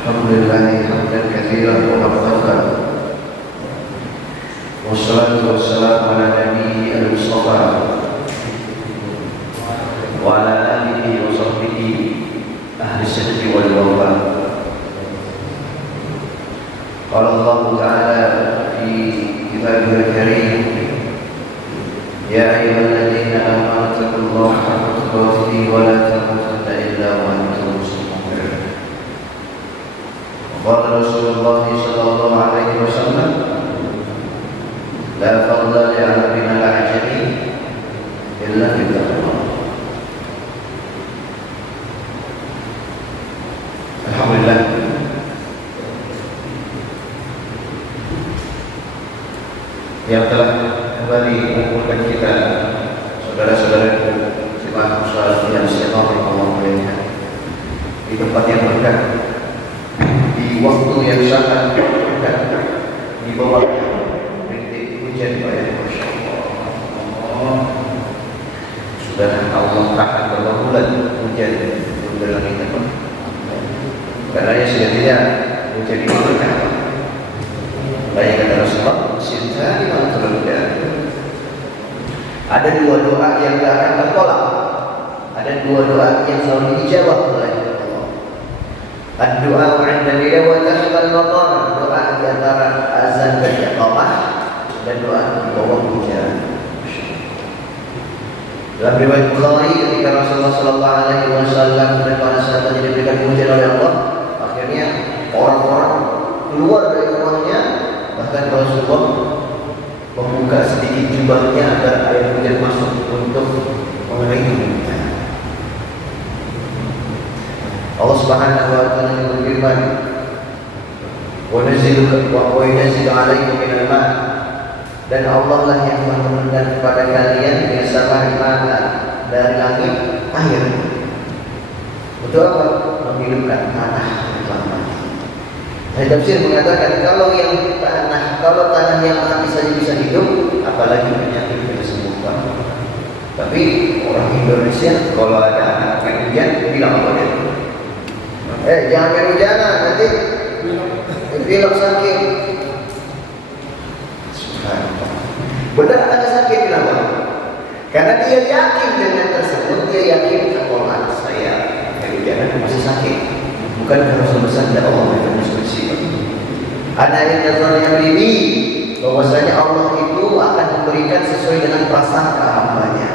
Alhamdulillah hamdan katsiran mubaarakan. Wassalatu wassalamu ala nabiyyi al-mustafa wa ala alihi wa sahbihi ahli sidqi wal wafa. Qala Allah Ta'ala fi kitabihil karim, ya ayyuhalladzina amanu taqullaha haqqa tuqatih wa la tamutunna illa wa antum muslimun. Qala Rasulullah sallallahu alaihi wasallam, la fadla li 'abdin al-'ajami illa bi taqwa. Alhamdulillah, yang telah kembali mengumpulkan kita, saudara-saudara jemaah muslimin yang dirahmati Allah sekalian, di tempat yang berkah, di waktu yang sangat berkah, di bawah rintik hujan yang Masya Allah. Sudah Allah tahan berapa bulan hujan bulan ini, karena ya sejatinya hujan itu berkah. Baik kata Rasulullah, cinta di mana terlalu. Ada dua doa yang tidak akan tertolak. Ada dua doa yang selalu dijawab oleh Allah. Ad-doa 'inda nidawati al-matar, doa di antara azan dan iqamah, dan doa di bawah hujan. Dalam riwayat Bukhari, ketika Rasulullah sallallahu alaihi wasallam dan para sahabat diberikan hujan oleh Allah, akhirnya orang-orang keluar dari rumahnya. Bahkan Rasulullah membuka sedikit jubahnya agar air hujan masuk untuk mengenai tubuhnya. Allah Subhanahu wa taala berfirman, "Wa nazzilu 'alaikum minal ma'." Dan Allah lah yang menurunkan kepada kalian min as-sama'i ma'an, dari langit air. Untuk apa? Menghidupkan tanah yang telah mati. Ahli tafsir mengatakan kalau tanah yang mati saja bisa hidup, apalagi penyakit yang disembuhkan. Tapi orang Indonesia kalau ada anak yang hujan bilang apa dia? Jangan main hujanan, nanti bilang sakit. Benar ada sakit, kenapa? Karena dia yakin dengan tersebut, dia yakin kalau anak saya main hujanan masih sakit. Bukan karena sebesar dari Allah yang berdiskusi. Ada yang berdiri bahwasanya Allah itu akan memberikan sesuai dengan prasangka hambanya.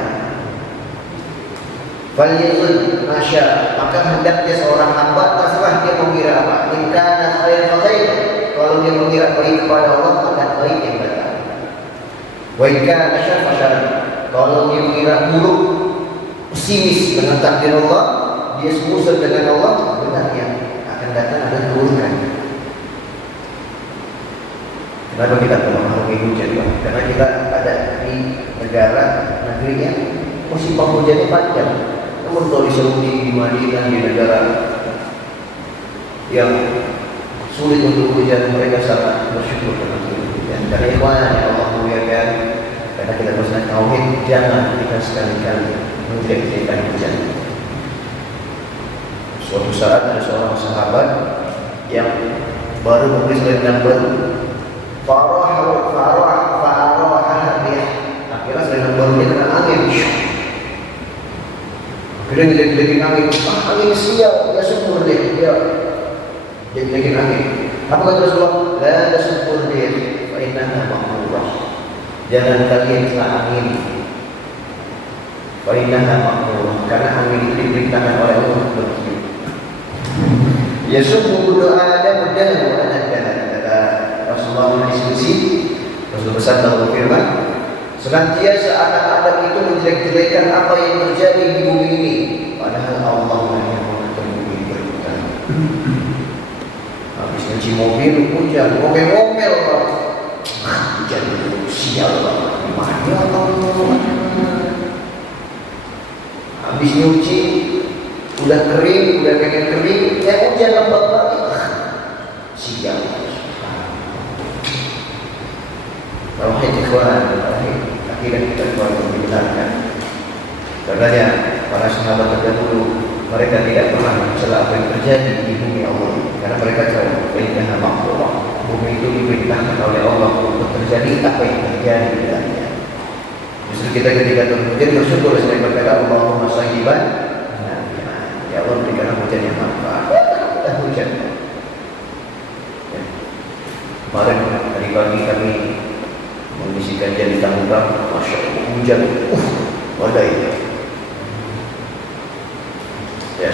Falyazul masya, maka hendaknya seorang hamba terserah dia mengira apa. Jika khair fa khair, kalau dia mengira baik kepada Allah akan baik yang datang. Wa jika syarr fa syarr, kalau dia mengira buruk, pesimis dengan takdir Allah, dia semusuh dengan Allah, benar yang akan datang adalah keburukan. Kenapa kita memahami hujan? Karena kita ada di negara negerinya musim penghujannya panjang. Namun kalau di Saudi, di Madinah, di negara yang sulit untuk hujan, mereka sangat bersyukur dengan hujan. Karena ikhwan yang Allah muliakan, karena kita berusaha tauhid, jangan kita sekali-kali menjelek-jelekan hujan. Suatu saat ada seorang sahabat yang baru membeli selendang baru. Akhirnya selendang barunya kena angin. Akhirnya jelek-jelekin angin. Angin sial, ya syukur deh. Dia jelek-jelekin angin. Apa kata Rasulullah? La tasubur dia, fa innaha ma'murah. Jangan kalian celah angin. Fa innaha ma'murah. Karena angin itu diperintahkan oleh Allah untuk bertiup. Yasubbu doa ada mudah kata Rasulullah diskusi. Rasul bersabda berfirman, senantiasa anak-anak itu menjelek-jelekan apa yang terjadi di bumi ini, padahal Allah yang mengatur bumi berputar. Habis nyuci mobil hujan, ngomel-ngomel, hujan itu sial banget. Mana Allah? Habis nyuci udah kering, udah pengen kering, hujan lembat lagi. Sial. Tauhid ikhwan, tauhid akidah kita harus dibenarkan. Karenanya para sahabat terdahulu mereka tidak pernah mencela apa yang terjadi di bumi Allah. Karena mereka tahu perintah Allah, bumi itu diperintahkan oleh Allah untuk terjadi apa yang terjadi di dalamnya. Justru kita ketika turun hujan bersyukur selain berkata Allahumma sayyiban, ya Allah berikan hujan yang manfaat. Kita hujan. Ya. Kemarin tadi pagi kami mengisi kajian di Tangerang, masya Allah hujan, badai. Ya.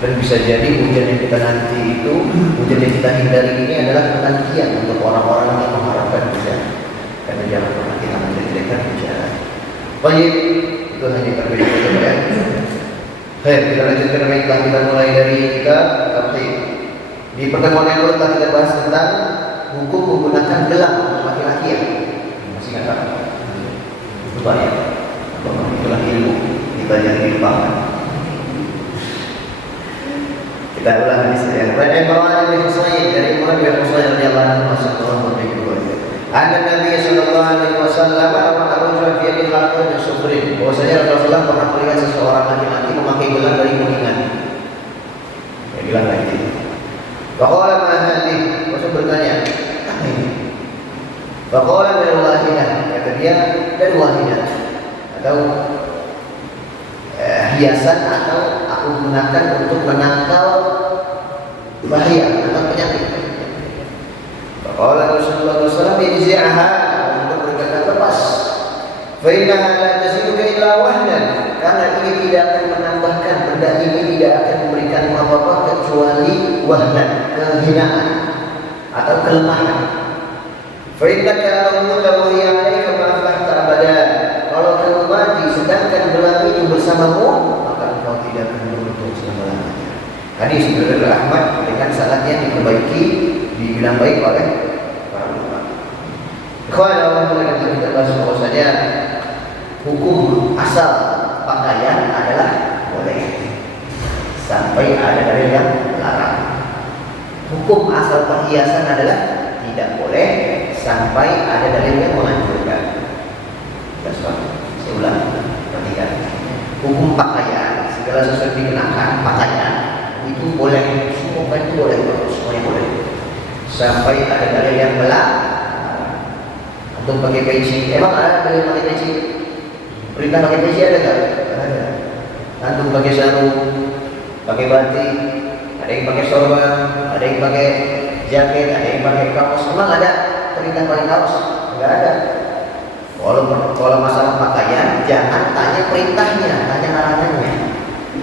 Dan bisa jadi hujan yang kita nanti itu, hujan yang kita hindari ini adalah penantian untuk orang-orang yang mengharapkan hujan. Karena jangan pernah kita menjelekkan hujan. Baik, itu hanya perbedaan ya. Baik, kita lanjutkan baiklah, kita mulai dari kita tauhid. Di pertemuan yang lalu kita bahas tentang hukum menggunakan gelang untuk laki-laki ya. Masih ingat tak? Itu banyak. Itulah ilmu kita yang dilupakan. Kita ulang hadis yang lain. Bawaan dari Husain dari Imran bin Husain radhiyallahu anhu masallallahu alaihi wasallam. Anna Nabi sallallahu alaihi wasallam ma'rufun fi yadihi khatun min sufrin. Bahwasanya Rasulullah pernah melihat seseorang laki-laki memakai gelang dari kuningan. Ya gelang lagi. Faqala ma hadhihi? Rasul bertanya, apa ini? Faqala min wahidah. Kata dia dari wahidah. Atau hiasan atau aku gunakan untuk menangkal bahaya atau penyakit. Faqala Rasulullah SAW yajzi'aha, untuk berkata lepas. Fa innaha la taziduka illa wahdan, karena ini tidak akan menambahkan, benda ini tidak akan memberikan apa-apa kecuali wahdan, kehinaan atau kelemahan. Fa innaka lamuta wa hiya 'alaika ma aflahta abadan. Kalau kamu mati sedangkan gelang itu bersamamu, maka engkau tidak akan beruntung selama-lamanya. Hadis riwayat Ahmad dengan sanadnya diperbaiki, dibilang baik oleh para ulama. Kalau Allah mengatakan kita bahas bahwasanya hukum asal pakaian adalah boleh sampai ada dalil yang melarang. Hukum asal perhiasan adalah tidak boleh sampai ada dalil yang menganjurkan. Saya ulang, perhatikan. Hukum pakaian, segala sesuatu dikenakan pakaian itu boleh, semua itu boleh, semuanya boleh. Sampai ada dalil yang melarang. Untuk pakai peci, emang ada dalil pakai peci? Perintah pakai peci ada tak? Ada. Antum pakai sarung, pakai batik, ada yang pakai sorban, ada yang pakai jaket, ada yang pakai kaos. Emang ada perintah pakai kaos? Enggak ada. Kalau masalah pakaian, jangan tanya perintahnya, tanya larangannya.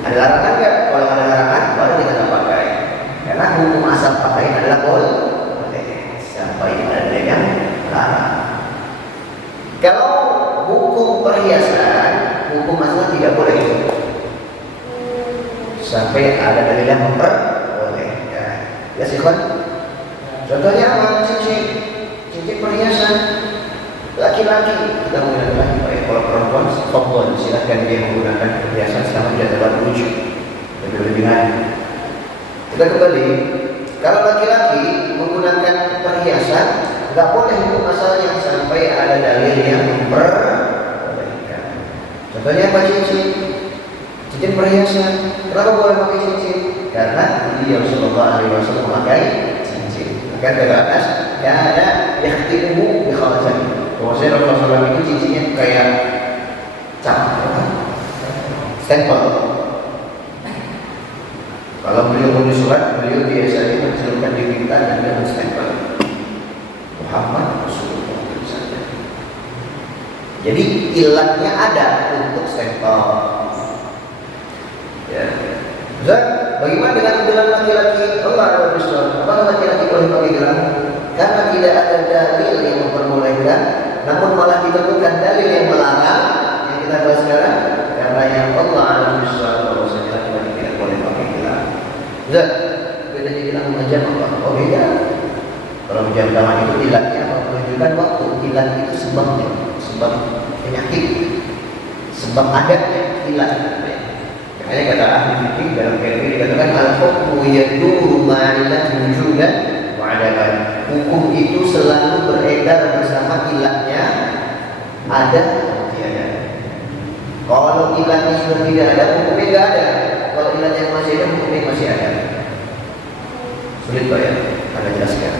Ada larangan nggak? Kalau ada larangan, baru kita nggak pakai. Karena hukum asal pakaian adalah boleh sampai ada yang larang. Kalau hukum perhiasan, hukum asal tidak boleh sampai ada dalil yang memperbolehkan. Ya sih kan? Contohnya apa? Cincin perhiasan. Laki-laki kita menggunakan laki-laki, kalau perempuan fadhil silakan dia menggunakan perhiasan selama tidak terlalu lucu dan berlebihan. Kita kembali, kalau laki-laki menggunakan perhiasan nggak boleh hukum asalnya sampai ada dalil yang memperbolehkan. Contohnya apa? Cincin perhiasan. Kenapa boleh pakai cincin? Karena Nabi Sallallahu Alaihi Wasallam memakai cincin. Maka kata atas, ya ada yakhtimu bi khatam. Bahwasanya Rasulullah SAW itu cincinnya kayak cap, stempel. Kalau beliau menulis surat, beliau biasanya mencelupkan di tinta dan dia menstempel Muhammad Rasulullah SAW. Jadi ilatnya ada untuk stempel. Ya. Zat, bagaimana dengan gelang laki-laki? Allah Rasulullah. Apakah laki-laki boleh pakai gelang? Karena tidak ada dalil yang memperbolehkan, namun malah ditemukan dalil yang melarang yang kita bahas sekarang. Karena yang Allah Rasulullah bahwasanya laki-laki tidak boleh pakai gelang. Zat, bedanya gelang menjam apa? Oh beda. Kalau menjam tangan itu ilatnya apa? Menunjukkan waktu. Ilat itu sebabnya, sebab penyakit, sebab adatnya ilat. Makanya kata ahli fikih dalam kitab ini dikatakan al-hukmu yaduru ma'illat wujudan wa adaban. Hukum itu selalu beredar bersama ilatnya, ada atau tiada. Kalau ilatnya sudah tidak ada, hukumnya tidak ada. Kalau ilatnya masih ada, hukumnya masih ada. Sulit Pak ya, Anda jelaskan.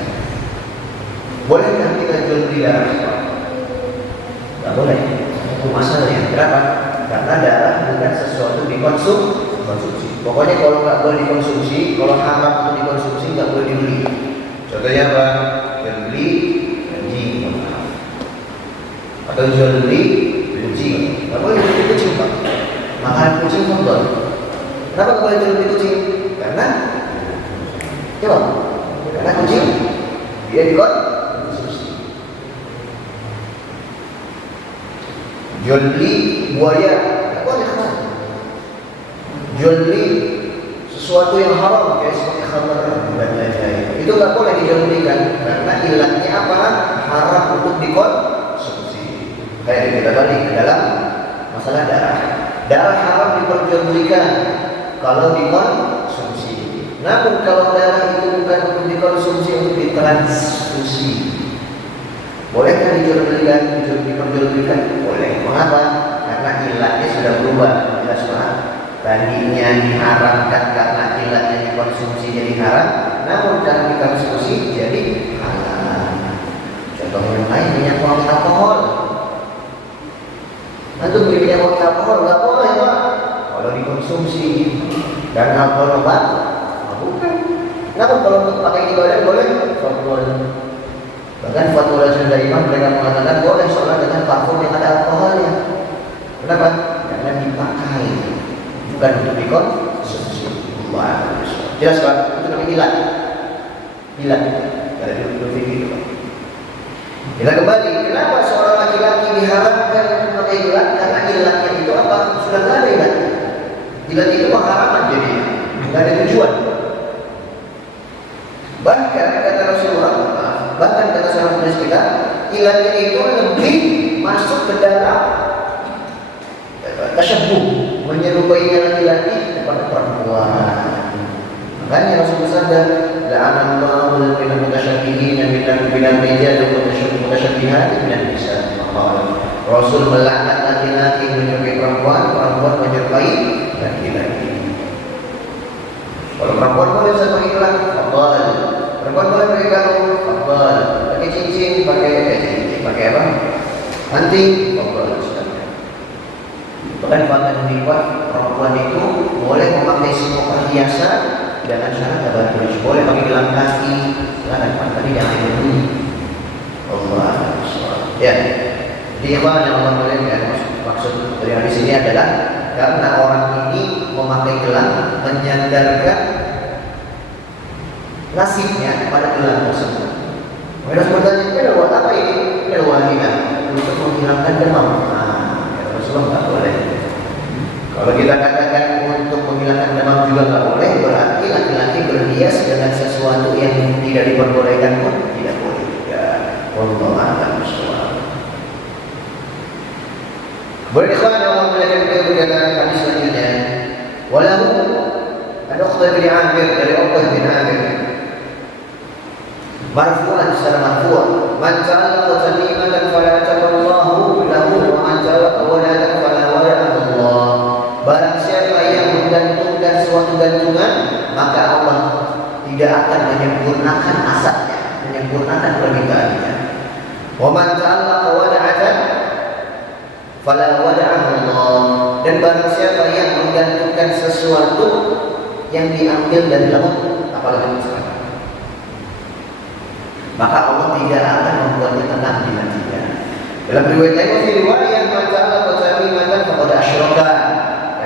Bolehkah kita jual beli darah? Tidak boleh. Itu masalahnya. Kenapa? Karena darah bukan sesuatu dikonsumsi. Pokoknya kalau nggak boleh dikonsumsi, kalau haram untuk dikonsumsi nggak boleh dibeli. Contohnya apa? Jual beli anjing, atau jual beli kucing. Nggak boleh jual beli kucing Pak. Makanan kucing kotor. Kenapa nggak boleh jual beli kucing? Karena coba, karena kucing dia dikonsumsi. Jual beli buaya, nggak boleh kan? Jual beli sesuatu yang haram kayak seperti khamar dan lain-lain, itu nggak boleh dijual belikan karena ilahnya apa? Haram untuk dikonsumsi. Kayak kita balik ke dalam masalah darah. Darah haram diperjualbelikan kalau dikonsumsi. Namun kalau darah itu bukan untuk dikonsumsi, untuk ditransfusi, bolehkah dijualbelikan? Diperjualbelikan? Boleh. Mengapa? Karena ilahnya sudah berubah. Jelas Pak. Tadinya diharamkan karena ilahnya dikonsumsi jadi haram, namun karena dikonsumsi jadi halal. Contoh yang lain, minyak wangi alkohol. Nanti beli minyak wangi alkohol nggak boleh Pak kalau dikonsumsi. Dan alkohol obat? Bukan. Kenapa kalau untuk pakai ibadah boleh? Fatwa. Bahkan fatwa Rasulullah Imam mereka mengatakan boleh sholat dengan parfum yang ada alkoholnya. Kenapa? Karena dipakai, bukan untuk dikonsumsi. Jelas Pak? Itu namanya ilat. Ilat. Dari dulu itu Pak. Kita kembali, kenapa seorang laki-laki diharamkan untuk pakai ilat? Karena ilatnya itu apa? Sudah tidak ada ilat. Ilat itu pengharaman jadi tidak ada tujuan. Bahkan kata Rasulullah, bahkan kata seorang penulis kita, ilatnya itu lebih masuk ke dalam tasyabbuh, menyerupai laki-laki kepada perempuan. Makanya Rasulullah bersabda, la'anallahu al-mutasyabbihin minal rijal wa mutasyabbihat minal nisa. Rasul melaknat laki-laki menyerupai perempuan, perempuan menyerupai laki-laki. Kalau perempuan boleh saya pakai gelang, fadhal. Perempuan boleh pakai kalung, fadhal. Pakai cincin, pakai apa? Anting, fadhal. Bahkan bahkan dibuat perempuan itu boleh memakai semua perhiasan dengan syarat tabarruj. Boleh pakai gelang kaki, silakan tapi jangan berbunyi. Allah. Ya. Di ikhwan yang Allah muliakan, maksud dari hadis ini adalah karena orang ini memakai gelang menyandarkan nasibnya pada gelang tersebut. Mereka bertanya, "Ini buat apa ini?" "Ini wanita untuk menghilangkan demam." Rasulullah nggak boleh. Kalau kita katakan untuk menghilangkan demam juga nggak boleh, berarti laki-laki berhias dengan sesuatu yang tidak diperbolehkan pun tidak boleh. Ya, wallahu a'lam bishawab. Boleh ikhwan Allah melihat beliau berkata hadis selanjutnya, walahu an Uqbah bin Amir, dari Uqbah bin Amir marfu'an secara marfu', man ta'allaqa tamimatan fala taqallahu lahu wa man ta'allaqa walatan fala wala'ahu Allah. Barang siapa yang menggantungkan suatu gantungan, maka Allah tidak akan menyempurnakan asapnya, menyempurnakan permintaannya. Wa man ta'allaqa wala'atan fala wala'ahu Allah. Dan barang siapa yang menggantungkan sesuatu yang diambil dari laut, apalagi sekarang, maka Allah tidak akan membuatnya tenang di nantinya. Dalam riwayat lain, riwayat masalah tamimatan faqad asyraka.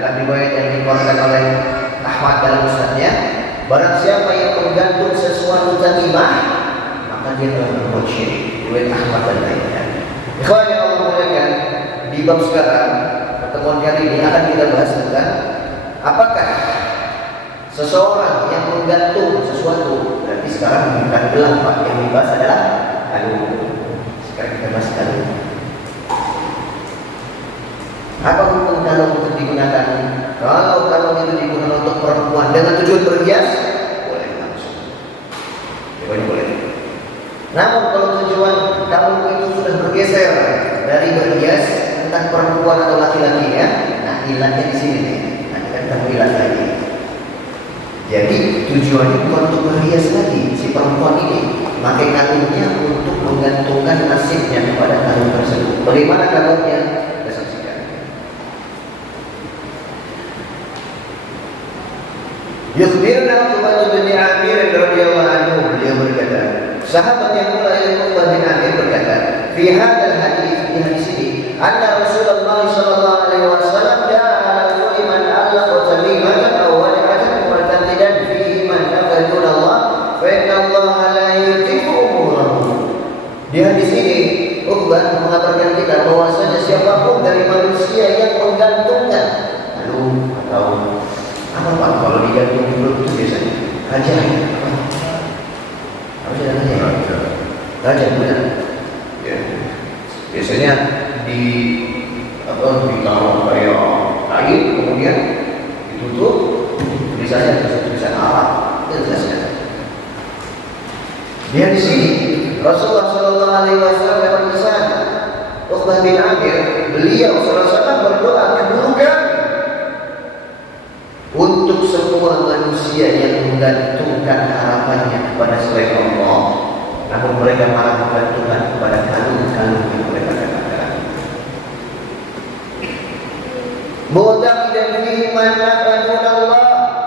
Dalam riwayat yang dikeluarkan oleh Ahmad dalam musnadnya, barang siapa yang menggantung sesuatu tamimah, maka dia telah berbuat syirik. Riwayat Ahmad dan lainnya. Ikhwan yang Allah muliakan, di bab sekarang pertemuan kali ini akan kita bahas tentang apakah seseorang yang menggantung sesuatu. Berarti sekarang bukan gelang Pak, yang dibahas adalah kalung. Sekarang kita bahas kalung. Apa hukum kalung untuk digunakan? Kalau kalung itu digunakan untuk perempuan dengan tujuan berhias, boleh langsung. Boleh. Namun kalau tujuan kalung itu sudah bergeser dari berhias tentang perempuan atau laki-laki ya, nah ilatnya di sini nih. Nanti kan kita ilat lagi. Jadi tujuannya bukan untuk berhias lagi. Si perempuan ini pakai kalungnya untuk menggantungkan nasibnya kepada kalung tersebut. Bagaimana kalungnya? Kita saksikan. Yukhbirna Uqbah bin Amir radhiyallahu anhu, beliau berkata, sahabat yang mulia Uqbah bin Amir berkata, fi hadzal hadis, di hadis ini, anna Rasulullah sallallahu alaihi wasallam da'a liman allaqa tamimatan aw wada'atan mu'tadidan fihi man taqadduna Allah fa inna Allah la yutifu umurahu. Di hadis ini Uqbah mengabarkan kita bahwasanya siapapun dari manusia yang menggantungkan kalung atau apa Pak kalau digantung dulu itu biasanya raja raja benar ya. Biasanya ditaruh kayak kain kemudian ditutup tulisannya tulisan Arab dan jelasnya. Dia di sini Rasulullah Shallallahu Alaihi Wasallam berpesan Uqbah bin Amir, beliau SAW berdoa keburukan untuk semua manusia yang menggantungkan harapannya kepada selain Allah, namun mereka malah menggantungkan kepada kalung-kalung yang mereka katakan. Mu'taqidan fihi man nafadun Allah,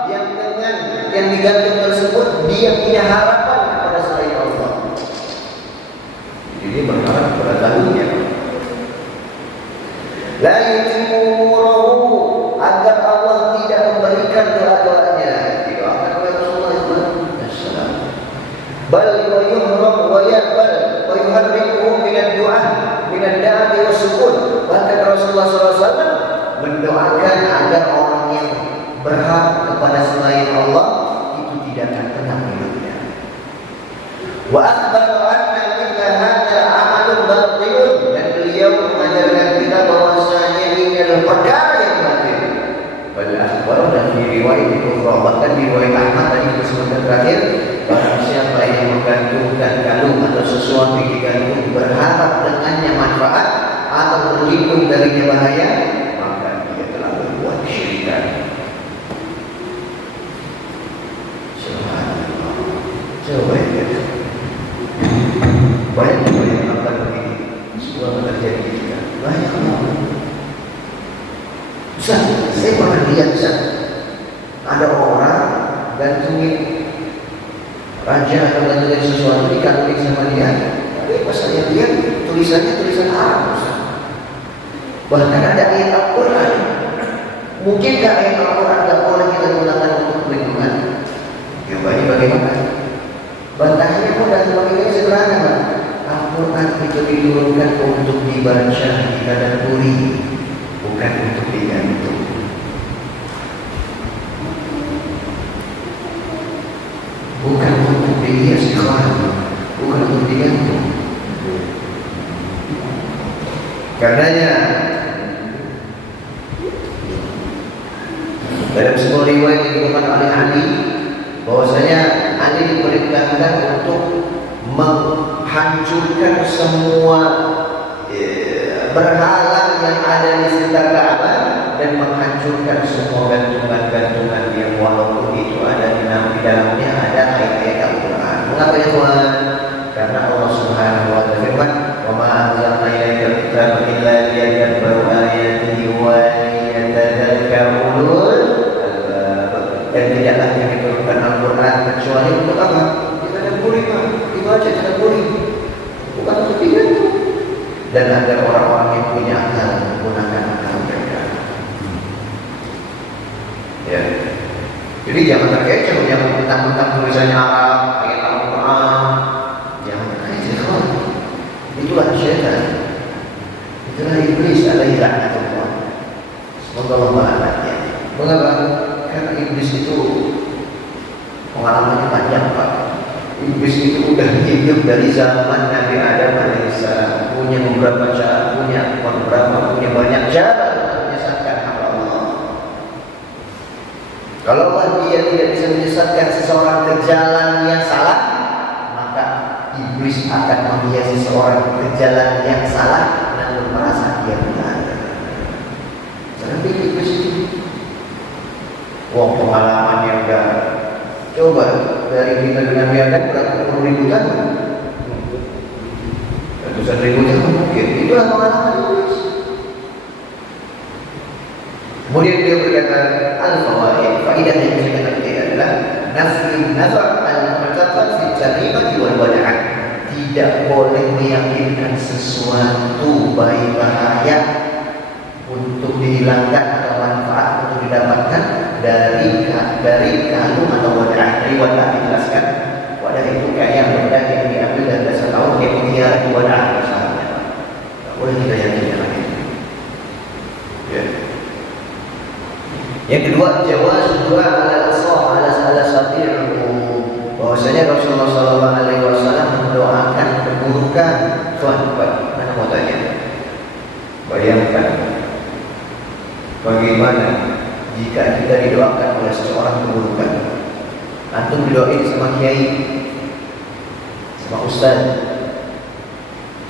yang dengan yang digantung tersebut dia punya harapan kepada selain Allah. Jadi berharap kepada kalungnya. La yutimu umurahu, agar Allah tidak memberikan doa-doanya. Didoakan oleh Rasulullah SAW. Bal wa yuhram wa yaqbal wa yuharrimuhu min ad-du'a min ad-da'ati wa sukun. Bahkan Rasulullah SAW mendoakan agar orang yang berharap kepada selain Allah itu tidak akan pernah hidupnya. Wa akhbara anna mithla hadza amalun batilun, dan beliau mengajarkan kita bahwasanya ini adalah perkara yang batil. Bal akhbara, dan di riwayat itu bahkan di riwayat Ahmad tadi disebutkan terakhir, barang siapa yang menggantungkan kalung atau sesuatu yang digantung berharap dengannya manfaat atau berlindung darinya bahaya, maka dia telah berbuat syirikan. Subhanallah. Coba ya. Banyak melakukan begini. Semua terjadi kita. Banyak orang. Ustaz, saya pernah lihat Ustaz, ada orang gantungin raja atau gantungin sesuatu dikantongin sama dia. Tapi pas saya lihat tulisannya tulisan Arab Ustaz. Bahkan ada ayat Al-Quran. Mungkinkah ayat Al-Quran tidak boleh kita gunakan untuk perlindungan? Jawabannya bagaimana? Bantahnya mudah, sebagainya sederhana Pak. Al-Quran itu diturunkan untuk dibaca, ditadabburi, bukan untuk digantung. Bukan untuk dihias ikhwan, bukan untuk digantung. Karenanya dalam sebuah riwayat yang dikatakan oleh Ali, bahwasanya Ali diperintahkan untuk menghancurkan semua berhala yang ada di sekitar Ka'bah dan menghancurkan semua gantungan-gantungan yang walaupun itu ada di dalamnya ada ayat-ayat Al-Quran. Mengapa ya Tuhan? Karena Allah Subhanahu wa Ta'ala firman, "Wa ma anzalna ilaikal kitaba illa liyadabbaru ayatihi wa liyatadhakkaru ulul albab." Dan tidaklah yang diturunkan Al-Quran kecuali untuk apa? Ditadabburi, dibaca, ditadabburi, bukan untuk digantung. Dan agar orang-orang yang punya akal menggunakan akal mereka. Ya. Jadi jangan terkecoh, jangan mentang-mentang tulisannya Arab, ayat Al-Quran. Jangan terkecoh. Itulah syaitan. Itulah iblis alaihi laknatullah. Semoga Allah melaknatnya. Mengapa? Karena iblis itu pengalamannya panjang Pak. Iblis itu udah hidup dari zaman Nabi Adam alaihissalam, punya beberapa cara, punya banyak cara untuk menyesatkan hamba Allah. Kalau dia tidak bisa menyesatkan seseorang ke jalan yang salah, maka iblis akan menghiasi seseorang ke jalan yang salah, namun merasa dia benar. Jangan pikir iblis itu, wong pengalamannya udah Coba dari kita dengan biarkan berapa puluh ribu tahun, ratusan ribu tahun mungkin. Itulah pengalaman Iblis. Kemudian dia berkata, al-fawaid, faedah yang saya katakan adalah nafyu nazar al-mu'taqad fi al-kalimati wal wada'ah. Tidak boleh meyakinkan sesuatu baik bahaya untuk dihilangkan atau manfaat untuk didapatkan dari kalung atau wadah. Dari wadah dijelaskan, wadah itu kayak benda yang diambil dari dasar laut yang mutiara di wadah misalnya. Tak boleh kita yakin lagi. Ya. Yang kedua, jawaz doa ala asah ala satir, bahwasanya Rasulullah SAW mendoakan keburukan. Tuan, mana mau tanya? Bayangkan bagaimana jika kita didoakan oleh seseorang keburukan. Antum didoain sama kiai, sama ustaz,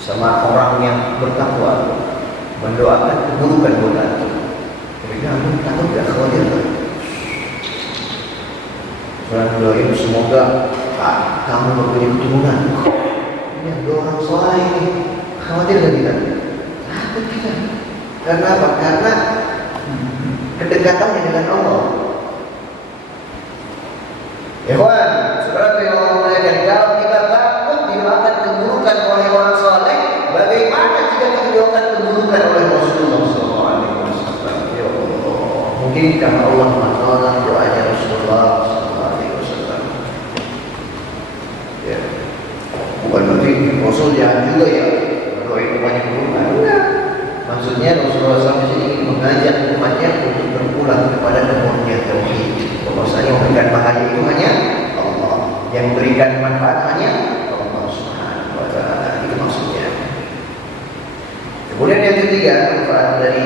sama orang yang bertakwa, mendoakan keburukan buat antum. Kira-kira antum takut gak, khawatir gak? Orang doain semoga kamu mempunyai keturunan. Ini ada orang soleh ini, khawatir gak kita? Takut kita. Karena apa? Karena kedekatannya dengan Allah. Ikhwan, saudara yang Allah muliakan, kalau kita takut didoakan keburukan oleh orang soleh, bagaimana jika didoakan keburukan oleh Rasulullah SAW? Ya Allah, mungkin karena Allah menolak doanya Rasulullah SAW. Ya, bukan berarti Rasul jahat juga ya, doain umatnya keburukan. Enggak. Maksudnya Rasulullah SAW ini mengajak umatnya untuk berpulang kepada kemurnian tauhid. Bahwasanya yang memberikan bahaya itu hanya Allah, yang memberikan manfaat hanya Allah Subhanahu wa taala. Itu maksudnya. Kemudian yang ketiga, manfaat dari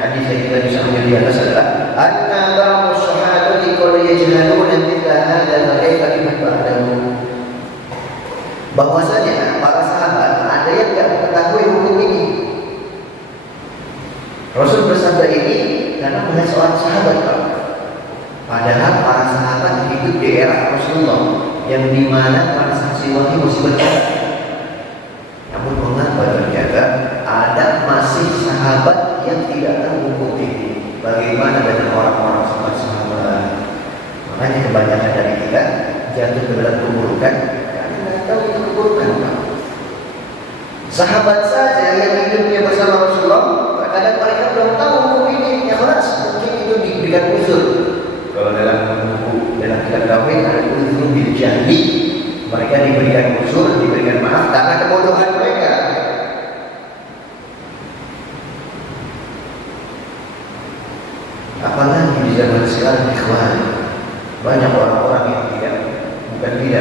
hadis yang kita bisa ambil di atas adalah anna ba'd sahabati qad yajhaluna mithla hadha fa kaifa biman ba'dahu. Bahwasanya para sahabat ada yang tidak mengetahui hukum ini. Rasul bersabda ini karena melihat seorang sahabat, padahal para sahabat hidup di era Rasulullah yang dimana transaksi wahyu masih berjalan. Namun mengapa ternyata ada masih sahabat yang tidak tahu hukum ini? Bagaimana dengan orang-orang sahabat? Makanya kebanyakan dari kita jatuh ke dalam keburukan karena tidak tahu itu keburukan. Sahabat saja yang hidupnya bersama Rasulullah, kadang mereka belum tahu hukum ini. Ya keras, mungkin itu diberikan uzur. Kalau dalam buku, dalam kitab tauhid ada uzur bil jahli. Mereka diberikan uzur, diberikan maaf karena kebodohan mereka. Apalagi di zaman sekarang, ikhwan, banyak orang-orang yang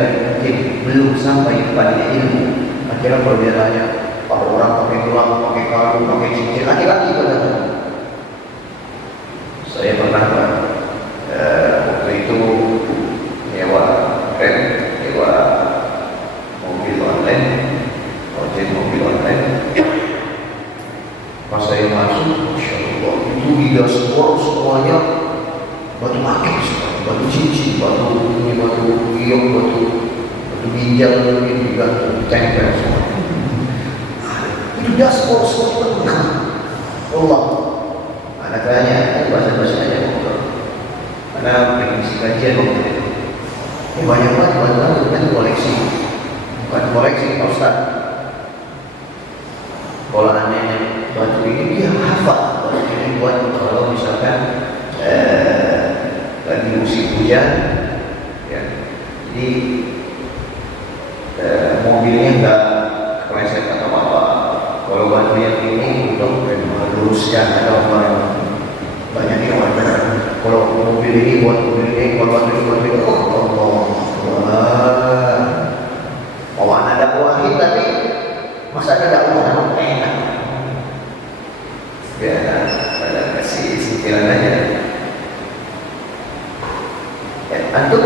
mungkin belum sampai kepada ilmu. Akhirnya kalau dia tanya, kalau orang pakai gelang, pakai kalung, pakai cincin, laki-laki pada saya pernah waktu itu nyewa mobil online, ojek mobil online. Pas saya masuk, Masya Allah, itu di dashboard semuanya batu akik, batu cincin, batu giok, batu ginjal, ini batu tempel semua. Itu dashboard semua. Allah. Anak tanya, bahasa-bahasanya karena mengisi kajian waktu itu. Ini banyak banget kan koleksi, bukan koleksi Pak Ustaz. Kalau aneh batu ini dia hafal, batu ini buat kalau misalkan lagi musim hujan, ya. Jadi mobilnya enggak kepleset atau apa. Kalau batu yang ini untuk meluruskan atau banyak yang ada. Kalau mobil ini buat mobil ini, kalau batu ini buat mobil, Allah. Awan ada wahid tapi masa ada dakwah enak. Ya, ada kasih sentilan aja. Antum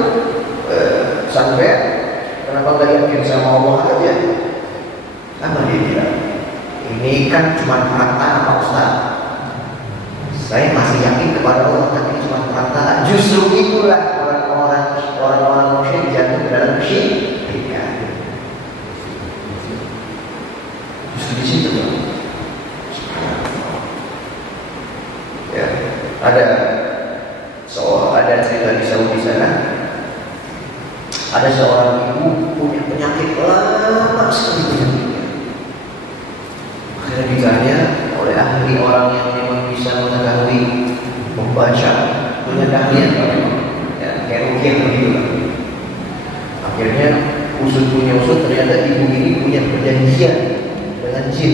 sampai kenapa nggak yakin sama Allah aja? Apa dia bilang? Ini kan cuma perantara Pak Ustaz. Saya masih yakin kepada Allah, tapi cuma perantara. Justru itulah orang-orang kesyirikan. Justru di situ kan. Ya, ada cerita di Saudi sana. Ada seorang ibu punya penyakit lama sekali penyakitnya. Akhirnya ditanya oleh ahli, orang yang memang bisa mengetahui membaca, punya keahlian, ya, kayak rukyah begitu. Akhirnya punya usut, ternyata ibu ini punya perjanjian dengan jin.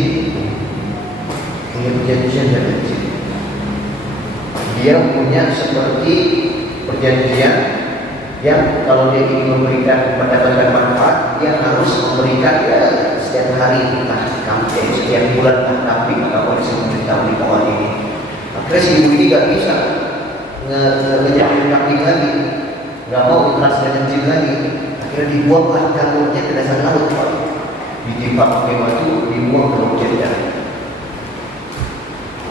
Dia punya seperti perjanjian yang kalau dia ingin mendapatkan manfaat, dia harus memberikan ya, setiap hari, entah setiap bulan, entah kambing atau bisa memberitahu di pohon ini. Akhirnya si ibu ini gak bisa ngejamin kambing lagi, gak mau interaksi dengan jin lagi. Akhirnya dibuanglah kambingnya ke dasar laut, ditimpa pakai batu, dibuang ke laut Jeddah.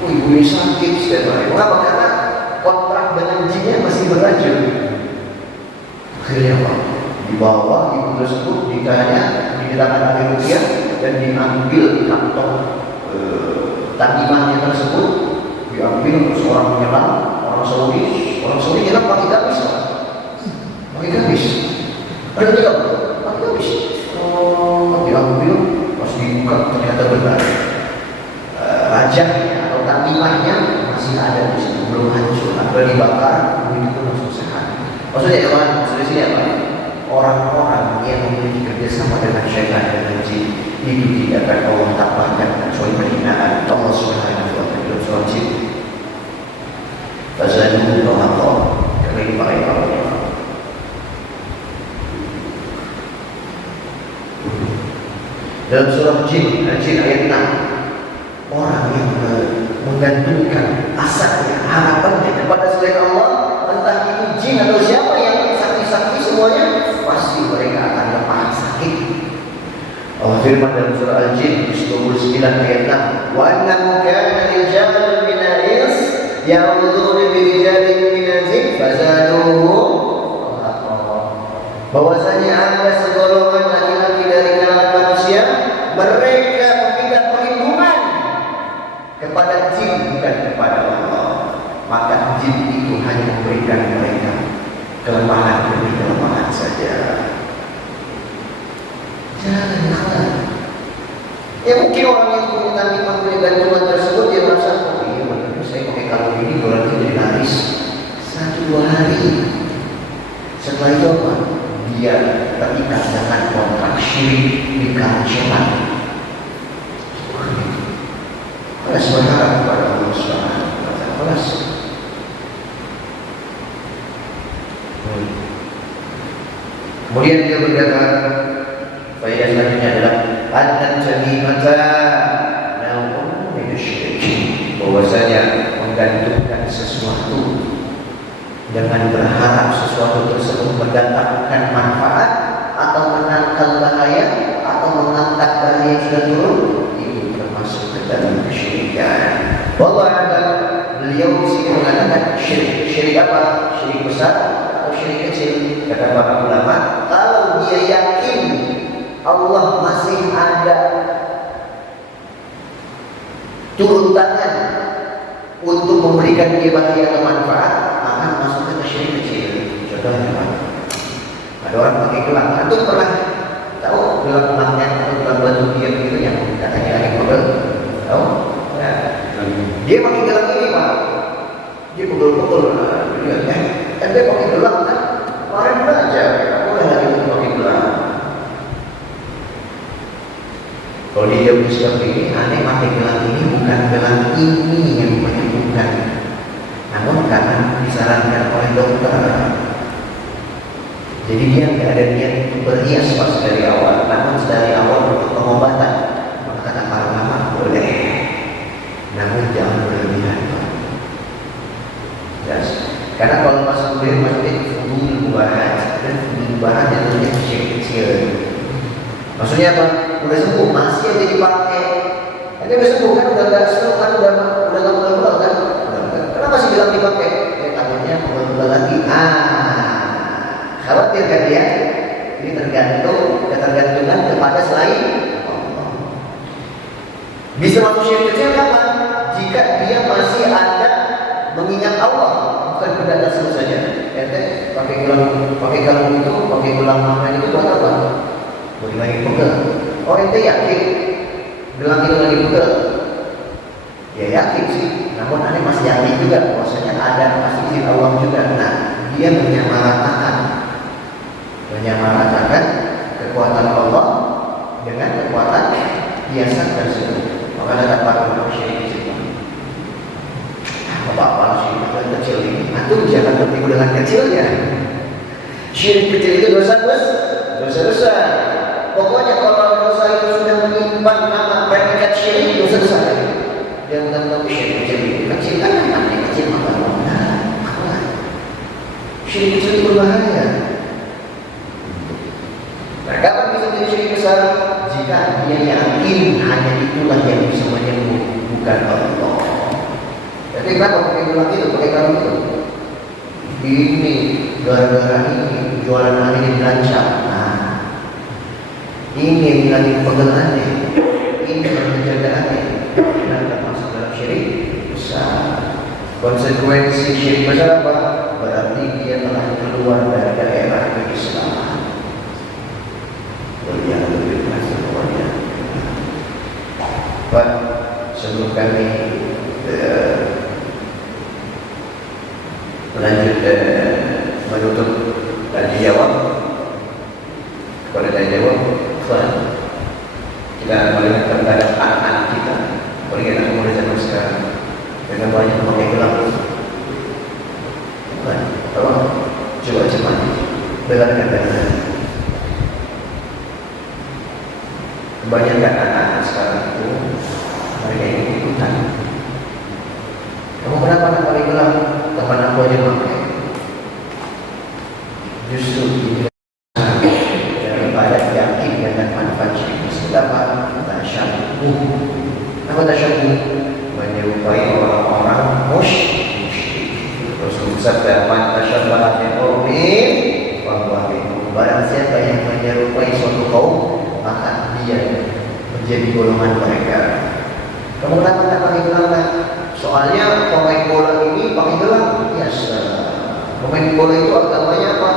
Ibu ini sakit setiap hari. Mengapa? Karena kontrak dengan jinnya masih berlanjut. Akhirnya apa? Dibawa ibu tersebut, ditanya, didatangkan ahli rukyah dan diambil kantong tandimahnya tersebut, diambil terus orang menyelam, orang Saudi nyelam pakai gamis, pakai gamis. Ada tidak? Pakai gamis. Diambil, pas dibuka ternyata benar. Rajahnya atau tandimahnya masih ada di situ, belum hancur. Akhirnya dibakar, begitu pun langsung sehat. Maksudnya kawan, maksudnya sini apa? Orang-orang yang memiliki kerjasama dengan syaitan dan jin itu tidak akan Allah tambahkan kecuali penghinaan. Allah Subhanahu wa taala dalam surah Jin. Fazaduhu rahaqa, karena ini pakai Allah. Dalam surah Jin ayat 6, orang yang menggantungkan asapnya, harapannya kepada selain Allah, entah itu jin atau siapa yang sakti-sakti, semuanya pasti mereka akan lemah sakit. Allah firman dalam surah Al-Jin 29 ayat 6, wa annahu kana rijalun minal ins ya'udzuuna bi rijalin minal jin fazaduhum rahaqa. Bahwasanya ada segolongan laki-laki dari kalangan manusia, mereka meminta perlindungan kepada jin bukan kepada Allah. Maka jin itu hanya memberikan mereka kelemahan demi kelemahan saja. Jangan kalah. Ya mungkin orang yang punya tandingan, punya gantungan tersebut, dia merasa, oh iya benar, saya pakai kalung ini berarti jadi laris 1-2 hari. Setelah itu apa? Dia terikat dengan kontrak syirik di kalung syaitan. Alas berharap kepada Allah Subhanahu wa taala. Alas. Kemudian dia berkata, faedah selanjutnya adalah an-tamimata naum min syirik, bahwasanya menggantungkan sesuatu dengan berharap sesuatu tersebut mendatangkan manfaat atau menangkal bahaya atau mengangkat bahaya yang sudah turun, itu termasuk ke dalam kesyirikan. Wallahu a'lam. Beliau di sini mengatakan syirik apa? Syirik besar atau syirik kecil? Kata para ulama, kalau dia yakin Allah masih ada turun tangan untuk memberikan dia bahaya atau manfaat, maka masuk ke syirik kecil. Contohnya apa? Ada orang pakai gelang. Antum pernah tahu gelang-gelangnya atau gelang batu dia gitu yang katanya ada model? Tahu? Nah, dia pakai gelang ini Pak. Dia pukul-pukul. Kan dia pakai gelang kan? Kemarin belajar, boleh lagi untuk pakai gelang. Kalau dia jawab seperti ini, aneh pakai gelang ini bukan gelang ini yang menyembuhkan, namun karena disarankan oleh dokter. Jadi dia tidak ada niat untuk berhias pas dari awal, namun dari awal untuk pengobatan. Maka kata para ulama boleh, namun jangan berlebihan. Yes. Karena kalau masuk kuliah maksudnya fudul mubahat, dan fudul mubahat yang namanya kecil. Maksudnya apa? Udah sembuh masih aja dipakai. Nanti udah sembuh kan, udah nggak sembuh kan, udah nggak pulang kan? Kenapa masih bilang dipakai? Ya takutnya pulang lagi. Khawatir kan dia? Ini tergantung ketergantungan kepada selain Allah. Bisa masuk syirik kecil kapan? Jika dia masih ada mengingat Allah, bukan benda tersebut saja. Ente pakai kalung itu, pakai gelang mahal itu buat apa? Buat lagi pegel. Oh ente yakin gelang itu lagi pegel? Ya yakin sih. Namun ane masih yakin juga bahwasanya ada pasti izin Allah juga. Nah, dia menyamaratakan kekuatan Allah dengan kekuatan biasa tersebut. Maka ada kata syirik di situ. Apa-apa syirik kecil ini? Antum jangan tertipu dengan kecilnya. Syirik kecil itu dosa besar. Pokoknya kalau dosa itu sudah menyimpan nama predikat syirik, dosa besar. Dia tahu syirik kecil kan namanya kecil apa? Syirik kecil itu berbahaya. Nah, kapan bisa menjadi syirik besar? Jika dia yakin hanya itulah yang bisa menyembuh, bukan Allah. Jadi kenapa pakai gelang itu, pakai kalung itu? Ini gara-gara ini jualan ini lancar. Nah, ini lagi pegangannya, ini penjagaannya. Dan termasuk dalam syirik besar. Konsekuensi syirik besar apa? Berarti dia telah keluar dari daerah keislaman. Yang lebih masuk kepada. Pak, sebelum kami lanjut menutup tanya jawab kepada tanya jawab, kita melihat kepada anak-anak kita, apalagi anak muda zaman sekarang dengan banyak memakai gelang. Coba cepat dengarkan dengan kebanyakan anak-anak sekarang itu mereka ingin ikutan. Kamu kenapa nak pakai gelang? Teman aku aja pakai. Justru ini daripada yakin dengan manfaat syirik sedapat tasyabbuh. Apa tasyabbuh? Menyerupai orang-orang musyrik. Rasul bersabda, "Man tasyabbaha bi qaumin fahuwa minhum." Barang siapa yang menyerupai suatu kaum, maka dia menjadi golongan mereka. Kamu kenapa tak pakai gelang? Soalnya pemain bola ini pakai gelang. Yes. Pemain bola itu agamanya apa?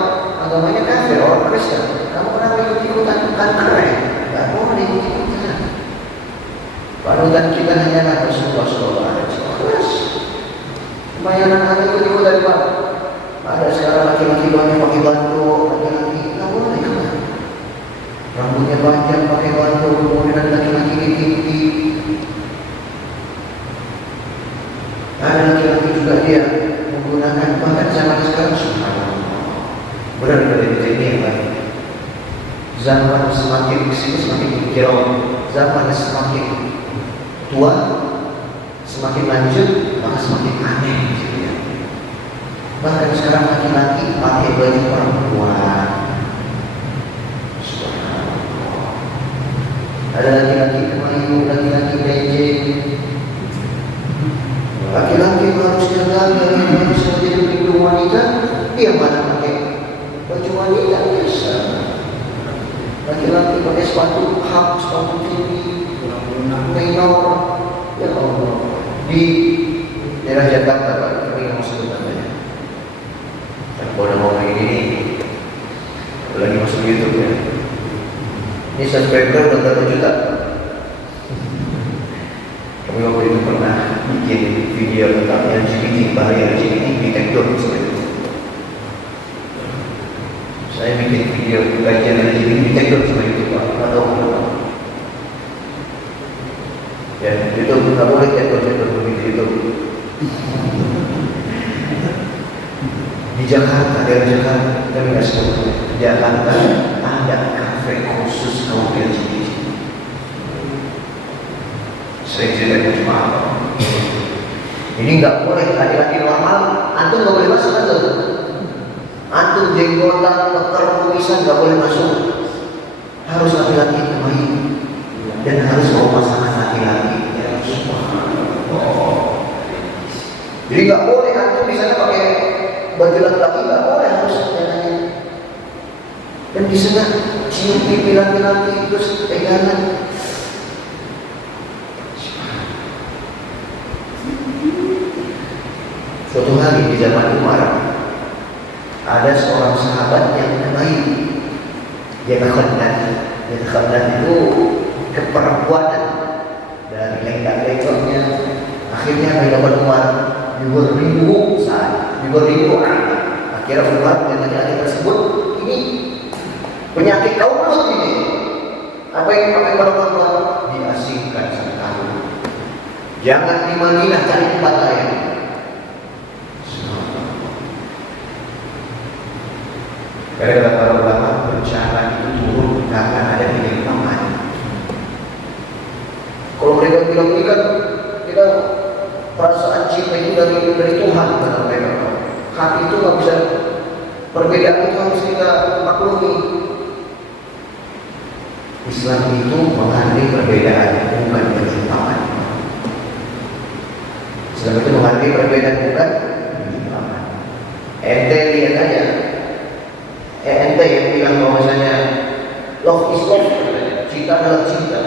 Agamanya kafir, orang Kristen. Kamu kenapa ikut-ikutan? Bukan keren. Tidak boleh ikut-ikutan. Panutan kita hanyalah Rasulullah SAW. Kebanyakan anak ikut-ikutan Pak. Ada sekarang laki-laki banyak pakai bantu, laki-laki tidak boleh kan? Rambutnya panjang pakai bantu, kemudian laki-laki tinggi. Ada laki-laki juga dia menggunakan bahkan zaman sekarang subhanallah. Benar dari ini yang baik. Zaman semakin kesini semakin kira, zaman semakin tua, semakin lanjut, maka semakin aneh. Bahkan sekarang laki-laki pakai baju perempuan. Subhanallah. Ada laki-laki kemayu, laki-laki becek. Laki-laki harusnya gagal, harusnya menjadi pelindung wanita. Dia mana pakai baju wanita biasa. Laki-laki pakai sepatu hak, sepatu tinggi, menor. Ya Allah. Di daerah Jakarta, Pak, kami yang masuk namanya. Dan kalau udah ngomong ini, lagi masuk YouTube ya. Ini subscriber udah berapa juta? Kami waktu itu pernah bikin video tentang LGBT, bahaya LGBT di TikTok seperti itu. Saya bikin video kajian LGBT di TikTok seperti itu, Pak. Atau apa? Ya, itu nggak boleh TikTok begitu itu. Di Jakarta, dari Jakarta, kami nggak sebut. Jakarta ada kafe khusus kaum LGBT. Sering cerita cuma apa? Ini nggak boleh laki-laki normal, antum nggak boleh masuk antum. Antum jenggotan, leker, kumisan nggak boleh masuk. Harus laki-laki kemarin dan harus bawa pasangan laki-laki. Jadi nggak boleh antum di sana pakai baju laki-laki, nggak boleh harus. Dan di sana cium pipi laki-laki terus pegangan. Suatu hari di zaman Umar ada seorang sahabat yang baik. Dia takhannan itu keperempuanan dari lenggak-lenggoknya. Akhirnya Sayyidina Umar diberi anak. Akhirnya Umar dengan laki-laki tersebut, ini penyakit kaum Lut ini. Apa yang perempuan diasingkan sekali. Jangan di Madinah, cari tempat lain. Karena para ulama bencana itu turun karena ada penyimpangan. Kalau mereka bilang ini kan kita perasaan cinta itu dari Tuhan, kata mereka. Hati itu nggak bisa, perbedaan itu harus kita maklumi. Islam itu menghargai perbedaan, bukan penyimpangan. Islam itu menghargai perbedaan, bukan penyimpangan. Ente lihat aja. Ente yang bilang bahwasanya love is love, cinta adalah cinta.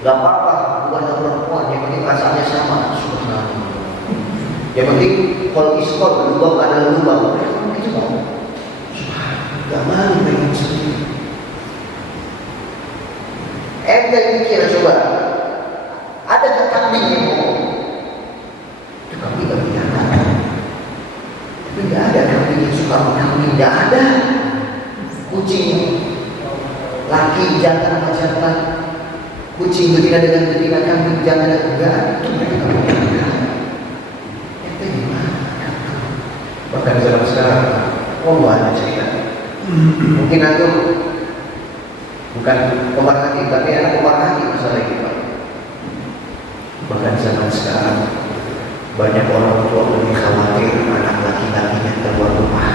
Gak apa-apa, bukan perempuan, yang penting rasanya sama. Subhanallah. Yang penting kalau iskor, lubang adalah lubang. Itu mau. Subhanallah, gak malu pengen sendiri. Ente mikir coba, ada kambing yang mau? Itu kambing gak punya anak. Tapi gak ada kambing yang suka kambing, gak ada. Kucing laki jantan sama jantan, kucing betina dengan betina, kambing jantan dan enggak. Itu mereka gak punya anak. Ente gimana? Bahkan zaman sekarang, ada cerita. Mungkin aku bukan pemerhati, tapi anak pemerhati masalah itu. Bahkan zaman sekarang banyak orang tua lebih khawatir anak laki-lakinya keluar rumah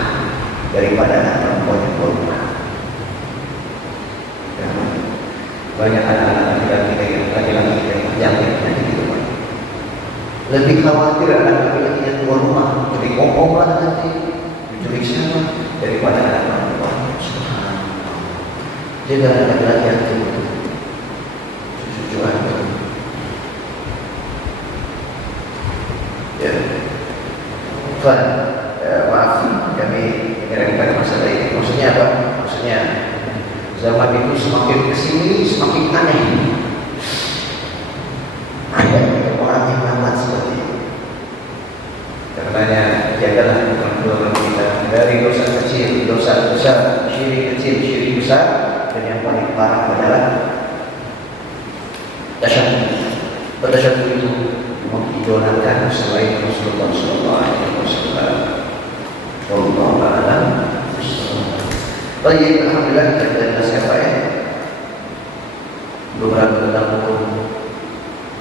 daripada anak perempuan yang keluar rumah. Karena banyak anak-anak laki-laki yang penyakit itu. Lebih khawatir anak laki-laki yang keluar rumah, lebih ngomong lah nanti diculik siapa daripada anak perempuan. Jaga anak laki-laki yang itu, cucu-cucuan itu. Ya, maaf kami menyerahkan masalah ini. Maksudnya apa? Maksudnya zaman itu semakin kesini semakin aneh. Ada orang yang amat seperti itu. Karenanya jagalah keluarga kita dari dosa kecil, dosa besar, syirik kecil, syirik besar, dan yang paling parah adalah tasyahud itu mengidolakan selain Rasulullah SAW. Wallahu a'lam. Baik, alhamdulillah kita jelas siapa ya. Beberapa tentang hukum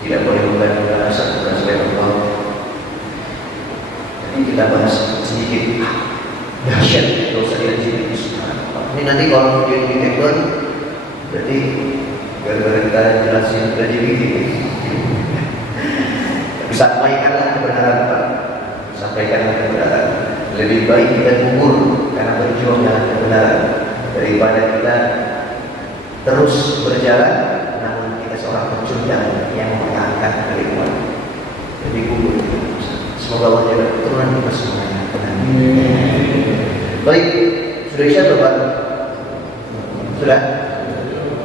tidak boleh mengandung rasa dan sebagainya. Jadi kita bahas sedikit dahsyat dosa yang jadi. Ini nanti kalau dia di tekton, berarti gara-gara kita jelasin LGBT. Sampaikanlah kebenaran, Pak. Sampaikanlah kebenaran. Lebih baik kita gugur karena berjuang dengan kebenaran daripada kita terus berjalan namun kita seorang pecundang yang mengangkat kerinduan. Jadi gugur. Semoga Allah jaga keturunan kita semuanya. Baik, sudah isya belum, Pak? Sudah?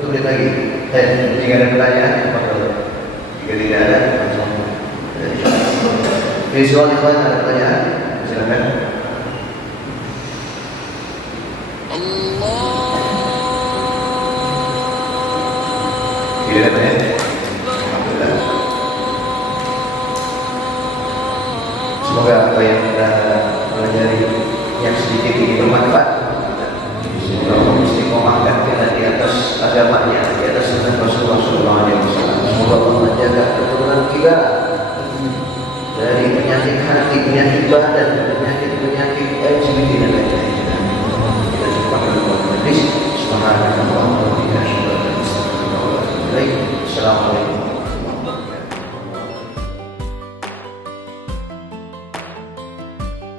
Tunggu lagi. Jika ada pertanyaan, jika tidak ada, langsung. Visual ikhwan ada pertanyaan? Silakan. Tidak ada pertanyaan? Semoga apa yang kita pelajari yang sedikit ini bermanfaat. Semoga Allah istiqomahkan kita di atas agamanya, di atas sunnah Rasulullah SAW. Semoga Allah menjaga keturunan kita dari penyakit hati, penyakit badan, penyakit LGBT dan lain-lain. Kita jumpa dengan Allah. Subhanallah wa bihamdihi. Assalamualaikum.